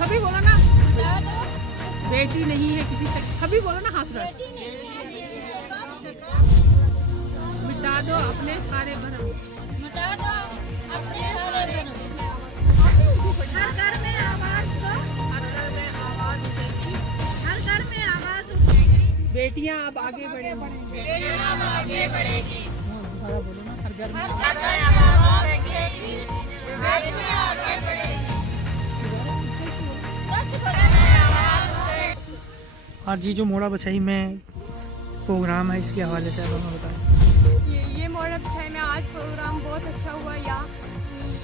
सभी बोलो ना, बेटी नहीं है किसी से, सभी बोलो ना हाथ रख। मिटा दो अपने सारे भरम, मिटा दो अपने सारे भरम। हर घर में आवाज दो, हर घर में आवाज उठेगी, हर घर में आवाज उठेगी। बेटियां अब आगे बढ़ेंगी, बेटियां अब आगे बढ़ेगी। दोबारा बोलो ना, हर घर में हर घर में आवाज उठेगी, बेटियां आगे बढ़ेगी। आज ये जो मोड़ा बछाई में प्रोग्राम है, इसके हवाले से आप हमें बताएं। ये मोड़ा बछाई में आज प्रोग्राम बहुत अच्छा हुआ। यहाँ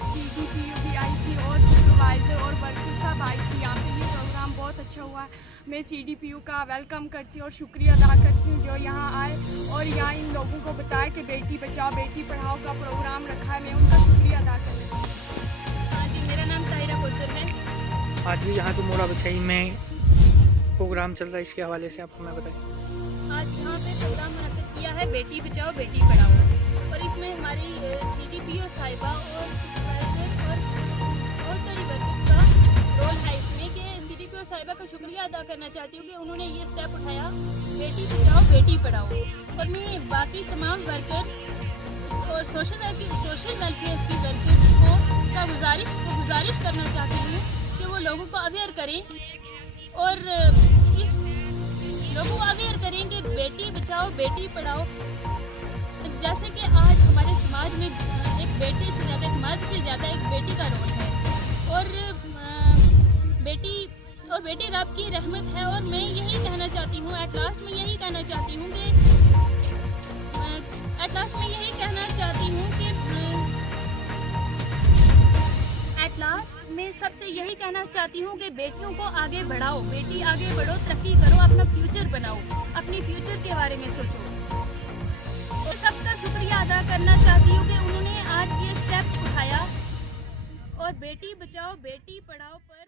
CDPU भी आई थी और सुपरवाइज़र और वर्कर सब आई थी। यहाँ पे ये प्रोग्राम बहुत अच्छा हुआ। मैं CDPU का वेलकम करती हूँ और शुक्रिया अदा करती हूँ जो यहाँ आए और यहाँ इन लोगों को बताया कि बेटी बचाओ बेटी पढ़ाओ का प्रोग्राम रखा है। मैं उनका शुक्रिया अदा करती हूँ। हाँ जी, मेरा नाम ताहिरा कौसर है। आज यहाँ जो मोड़ा बछाई में प्रोग्राम चल रहा है, इसके हवाले से आप हमें बताएं। आज यहाँ पे प्रोग्राम मुनक्किद किया है बेटी बचाओ बेटी पढ़ाओ, और इसमें हमारी CDPO साहिबा और सुपरवाइजर और बहुत सारी वर्कर्स का रोल है इसमें कि CDPO साहिबा का शुक्रिया अदा करना चाहती हूँ कि उन्होंने ये स्टेप उठाया बेटी बचाओ बेटी पढ़ाओ। और मैं बाकी तमाम वर्कर्स और सोशल वेलफेयर की वर्कर्स को गुजारिश करना चाहती हूँ कि वो लोगों को अवेयर करें और इस लोगों को अवेयर करें कि बेटी बचाओ बेटी पढ़ाओ। जैसे कि आज हमारे समाज में एक बेटे से ज़्यादा, एक मर्द से ज़्यादा एक बेटी का रोल है, और बेटी रब की रहमत है। और मैं यही कहना चाहती हूँ, एट लास्ट मैं यही कहना चाहती हूँ मैं सबसे यही कहना चाहती हूँ कि बेटियों को आगे बढ़ाओ, बेटी आगे बढ़ो, तरक्की करो, अपना फ्यूचर बनाओ, अपनी फ्यूचर के बारे में सोचो। तो सबका शुक्रिया अदा करना चाहती हूँ कि उन्होंने आज ये स्टेप उठाया और बेटी बचाओ बेटी पढ़ाओ पर